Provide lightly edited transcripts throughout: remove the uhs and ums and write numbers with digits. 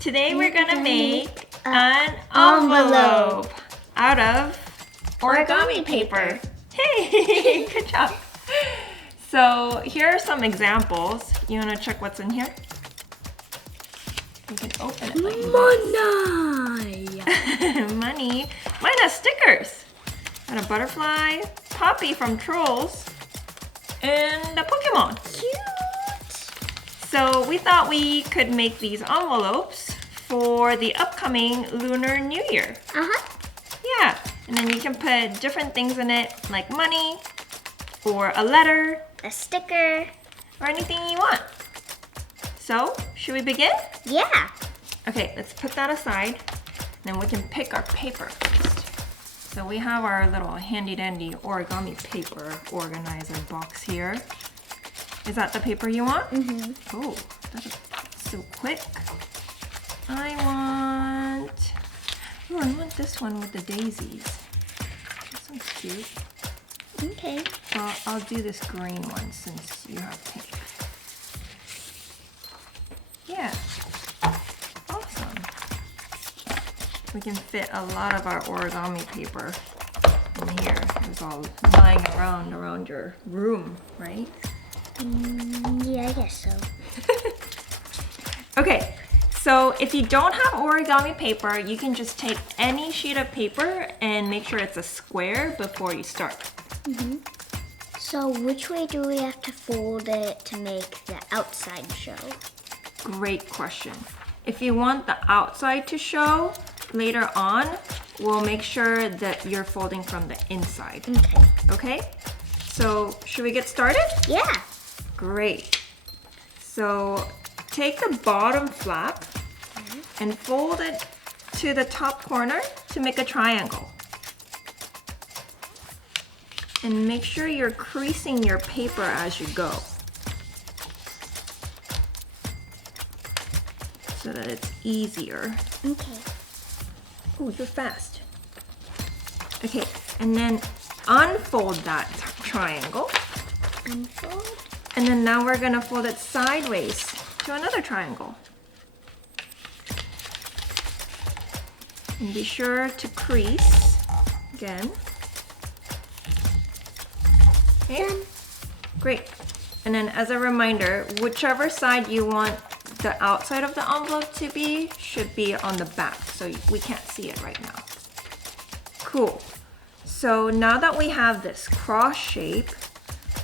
Today we're gonna make an envelope out of origami paper. Hey, good job. So here are some examples. You wanna check what's in here? You can open it like Money. Money. Mine has stickers. And a butterfly, Poppy from Trolls, and a Pokemon. Cute. So we thought we could make these envelopes for the upcoming Lunar New Year. Yeah, and then you can put different things in it, like money, or a letter, A sticker. or anything you want. So, should we begin? Yeah. Okay, let's put that aside. Then we can pick our paper first. So we have our little handy dandy origami paper organizer box here. Is that the paper you want? Mm-hmm. Oh, that is so quick. I want this one with the daisies. This one's cute. Okay. Well, I'll do this green one since you have pink. Yeah. Awesome. We can fit a lot of our origami paper in here. It's all lying around your room, right? Yeah, I guess so. Okay, so if you don't have origami paper, you can just take any sheet of paper and make sure it's a square before you start. So which way do we have to fold it to make the outside show? Great question. If you want the outside to show later on, we'll make sure that you're folding from the inside. Okay. Okay? So, should we get started? Yeah. Great. So, take the bottom flap and fold it to the top corner to make a triangle. And make sure you're creasing your paper as you go, so that it's easier. Okay. Oh, you're fast. Okay, and then unfold that triangle. Unfold. And then now we're gonna fold it sideways to another triangle. And be sure to crease again. Okay, great. And then as a reminder, whichever side you want the outside of the envelope to be should be on the back, so we can't see it right now. Cool. So now that we have this cross shape,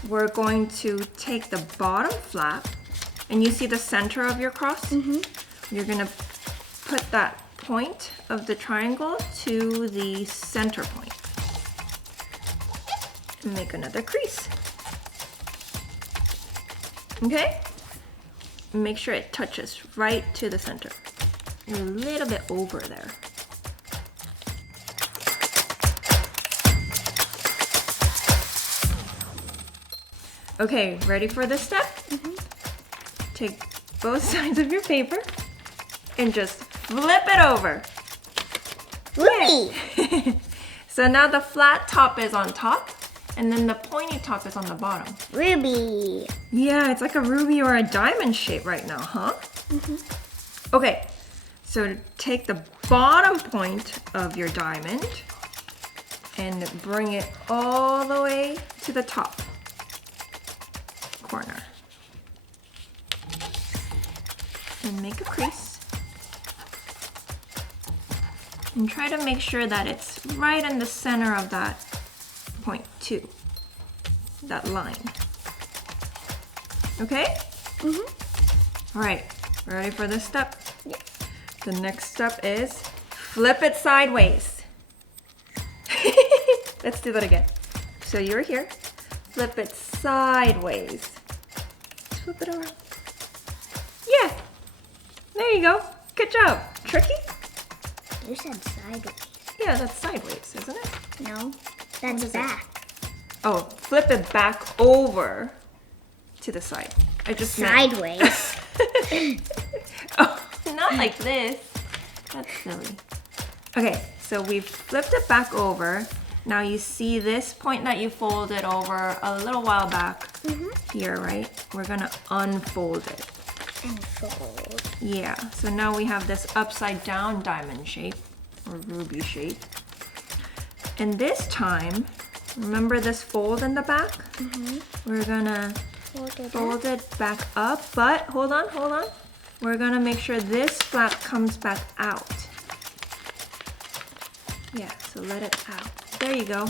we're going to take the bottom flap, and you see the center of your cross? You're gonna put that point of the triangle to the center point. And make another crease. Okay? Make sure it touches right to the center. You're a little bit over there. Okay, ready for this step? Take both sides of your paper and just flip it over. Yay! So now the flat top is on top, and then the pointy top is on the bottom. Ruby. Yeah, it's like a ruby or a diamond shape right now, huh? Okay, so take the bottom point of your diamond and bring it all the way to the top corner. And make a crease. And try to make sure that it's right in the center of that point too, that line. Okay? All right, ready for this step? Yeah. The next step is flip it sideways. Let's do that again. So you're here, flip it sideways. Flip it around. Yeah, there you go. Good job. Tricky? You said sideways. Yeah, that's sideways, isn't it? No, that's back. Oh, flip it back over to the side. I just meant- Sideways. Oh, not like this. That's silly. Okay, so we've flipped it back over. Now you see this point that you folded over a little while back here, right? We're gonna unfold it. And fold. Yeah, so now we have this upside down diamond shape or ruby shape. And this time, remember this fold in the back? We're gonna fold it back up, but hold on. We're gonna make sure this flap comes back out. Yeah, so let it out. There you go.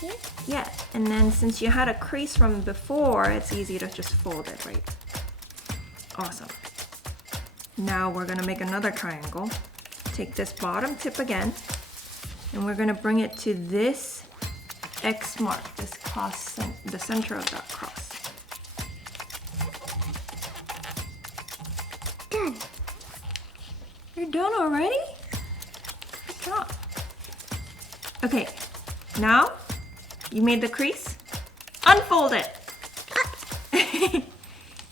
Here? Yeah, and then since you had a crease from before, it's easy to just fold it, right? Awesome. Now we're gonna make another triangle. Take this bottom tip again, and we're gonna bring it to this X mark, this cross, the center of that cross. Done. You're done already? Good job. Okay, now you made the crease. Unfold it.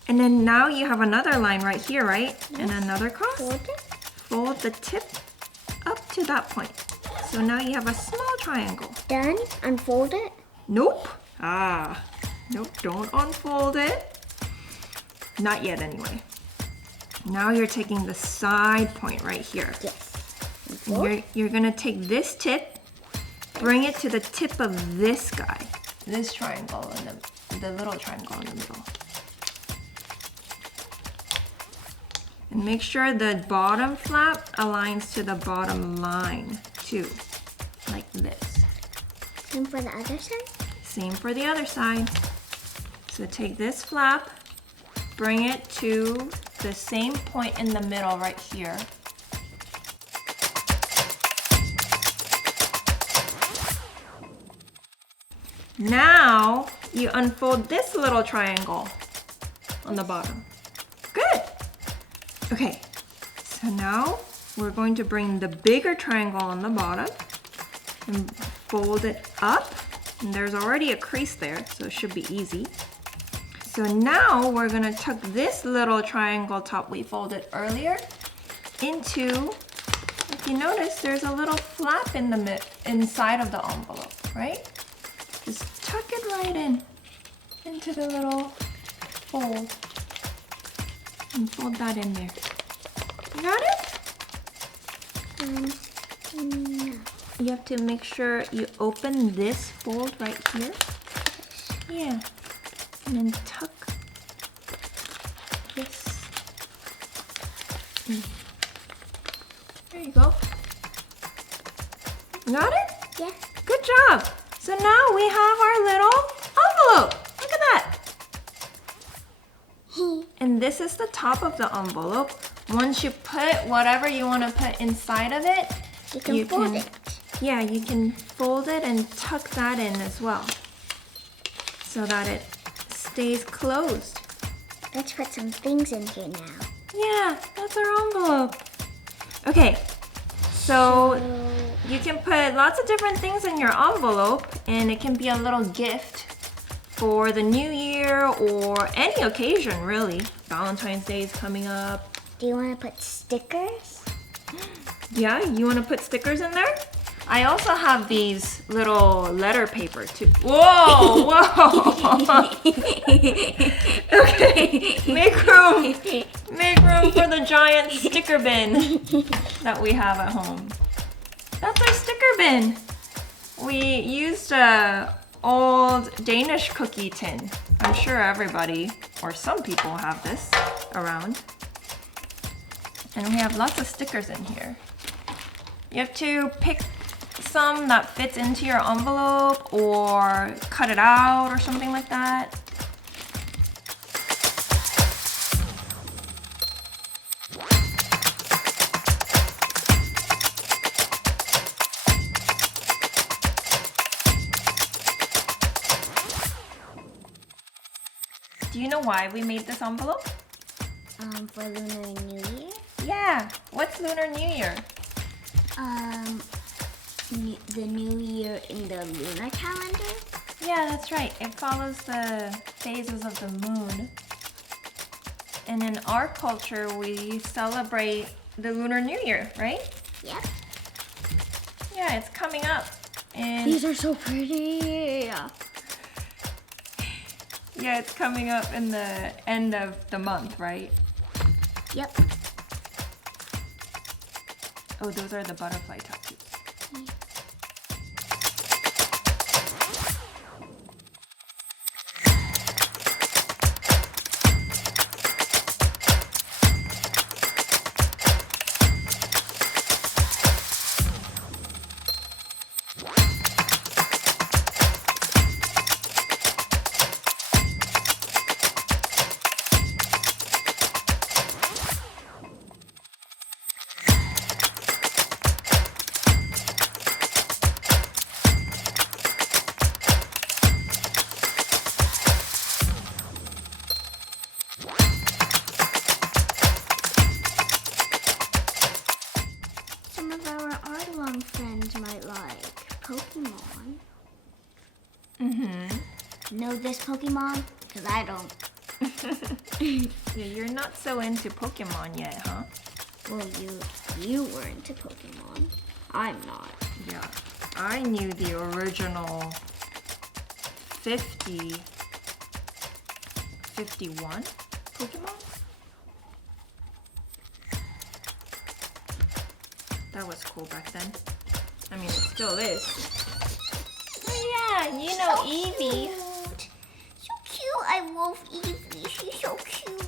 And then now you have another line right here, right? Yes. And another cross. Fold it. Fold the tip up to that point. So now you have a small triangle. Done. Unfold it. Nope. Nope, don't unfold it. Not yet anyway. Now you're taking the side point right here. Yes. And you're gonna take this tip, bring it to the tip of this guy. This triangle, and the little triangle in the middle. And make sure the bottom flap aligns to the bottom line too, like this. Same for the other side? Same for the other side. So take this flap, bring it to the same point in the middle right here. Now you unfold this little triangle on the bottom. Good. Okay, so now we're going to bring the bigger triangle on the bottom and fold it up. And there's already a crease there, so it should be easy. So now we're gonna tuck this little triangle top we folded earlier into, if you notice, there's a little flap in the inside of the envelope, right? Just tuck it right into the little fold. And fold that in there. You got it? No. You have to make sure you open this fold right here. Yeah. And then tuck this in. There you go. You got it? Yeah. Good job. So now we have our little envelope. Look at that. And this is the top of the envelope. Once you put whatever you want to put inside of it, you can fold it. Yeah, you can fold it and tuck that in as well, so that it stays closed. Let's put some things in here now. Yeah, that's our envelope. Okay, so you can put lots of different things in your envelope, and it can be a little gift for the new year or any occasion, really. Valentine's Day is coming up. Do you want to put stickers? Yeah, you want to put stickers in there? I also have these little letter paper too. Whoa, whoa. Okay, make room for the giant sticker bin that we have at home. That's our sticker bin. We used a old Danish cookie tin. I'm sure everybody, or some people, have this around. And we have lots of stickers in here. You have to pick some that fits into your envelope or cut it out or something like that. Do you know why we made this envelope? For Lunar New Year? Yeah, what's Lunar New Year? The new year in the lunar calendar? Yeah, that's right. It follows the phases of the moon. And in our culture, we celebrate the Lunar New Year, right? Yep. Yeah, it's coming up. And these are so pretty. yeah, it's coming up in the end of the month, right? Yep. Oh, those are the butterfly tattoos. Some of our art-along friends might like Pokemon. Know this Pokemon? Because I don't. Yeah, you're not so into Pokemon yet, huh? Well, you were into Pokemon. I'm not. Yeah, I knew the original 51 Pokemon. That was cool back then. I mean, it still is. Oh yeah, you know Eevee. Cute. So cute. I love Eevee. She's so cute.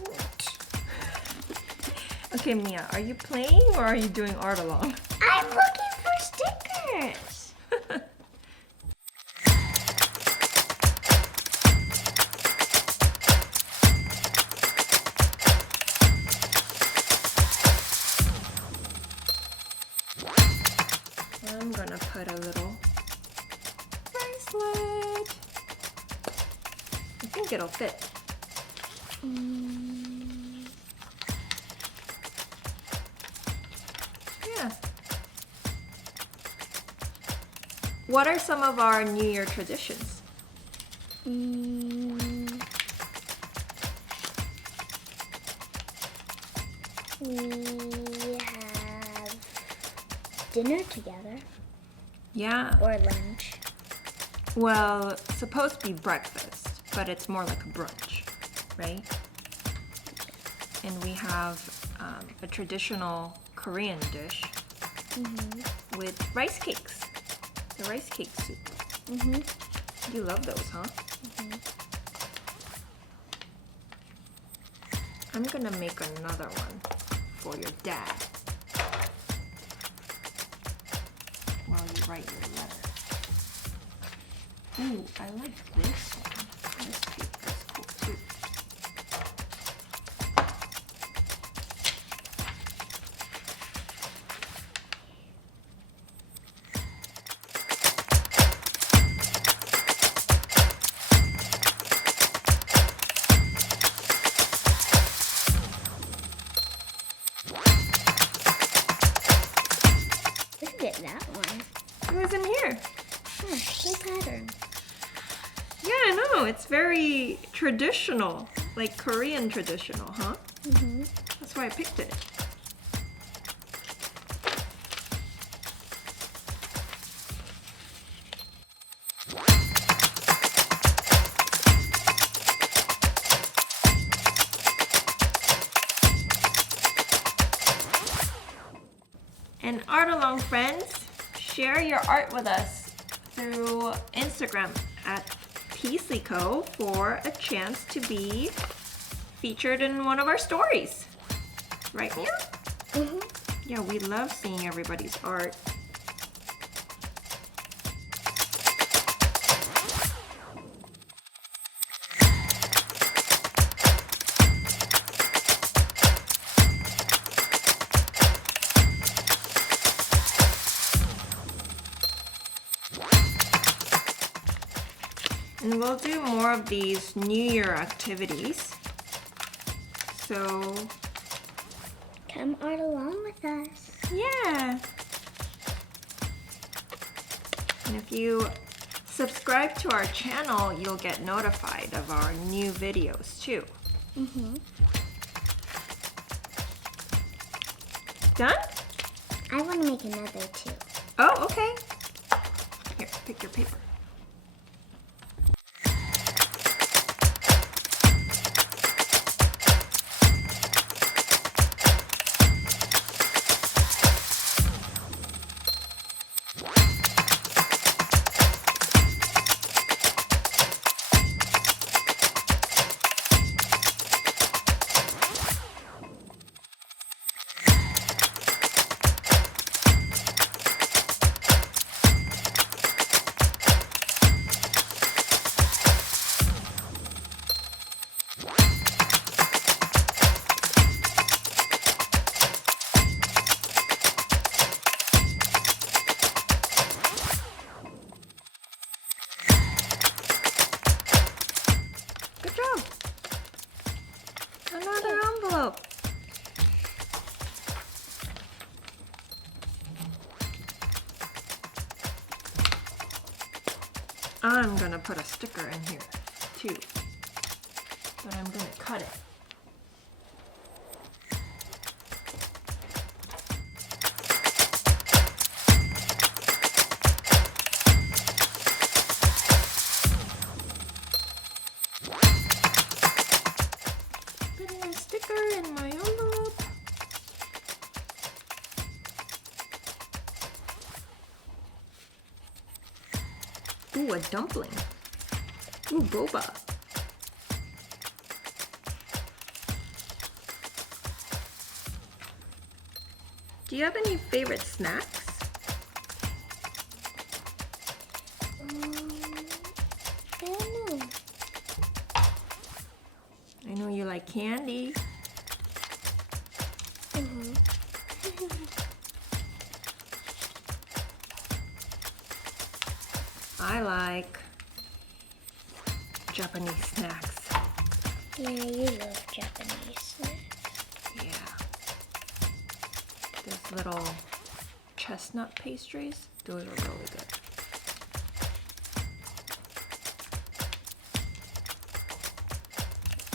Okay, Mia, are you playing or are you doing art along? I'm looking for stickers. I'm gonna put a little bracelet. I think it'll fit. Yeah. What are some of our New Year traditions? We have dinner together Yeah. or lunch. Well, it's supposed to be breakfast, but it's more like a brunch, right? And we have a traditional Korean dish with rice cakes. The rice cake soup. You love those, huh? I'm gonna make another one for your dad while you write your letter. Ooh, I like this one. This paper is cool too. Look at that one. It was in here. Cool pattern. Yeah, I know. It's very traditional, like Korean traditional, huh? That's why I picked it. And art along friends, share your art with us through Instagram at Peacelyco for a chance to be featured in one of our stories. Right, Mia? Yeah, we love seeing everybody's art. And we'll do more of these New Year activities. So, Come art along with us. yeah. And if you subscribe to our channel, you'll get notified of our new videos too. Done? I want to make another too. Oh, okay. Here, pick your paper. I'm gonna put a sticker in here too, but I'm gonna cut it. Putting a sticker in my envelope. Ooh, a dumpling. Ooh, boba. Do you have any favorite snacks? I don't know. I know you like candy. I like Japanese snacks. Yeah, you love Japanese snacks. Yeah. Those little chestnut pastries, those are really good.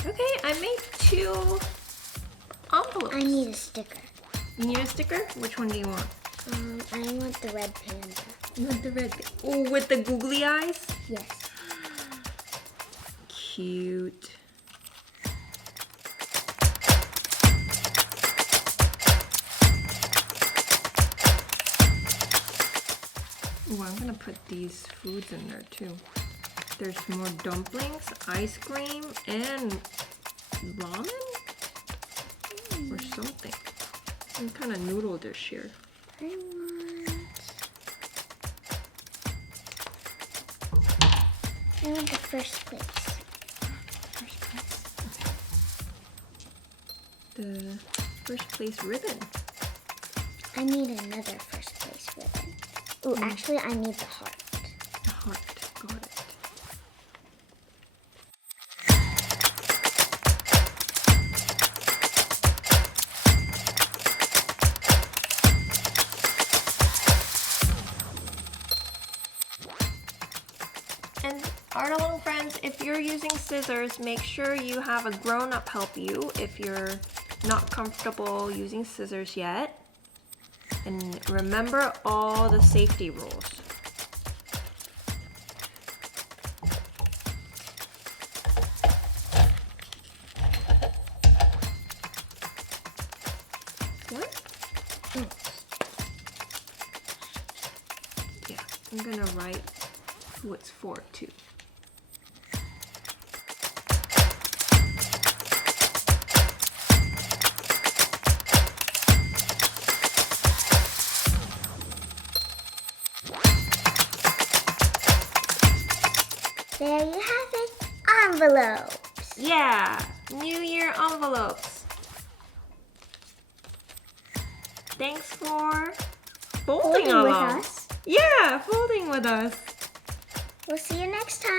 Okay, I made 2 envelopes. I need a sticker. You need a sticker? Which one do you want? I want the red panda. You want the red? Oh, with the googly eyes? Yes. Cute. Ooh, I'm gonna put these foods in there too. There's more dumplings, ice cream, and ramen? Or something. Some kind of noodle dish here. I want the first place. First place. Okay. The first place ribbon. I need another first place ribbon. Ooh, actually, I need the heart. The heart. Got it. And our little friends, if you're using scissors, make sure you have a grown-up help you if you're not comfortable using scissors yet. And remember all the safety rules. What? Oh. Yeah, I'm gonna write who it's for too. There you have it. Envelopes. Yeah, New Year envelopes. Thanks for folding Folding with along. us. Yeah, folding with us. We'll see you next time.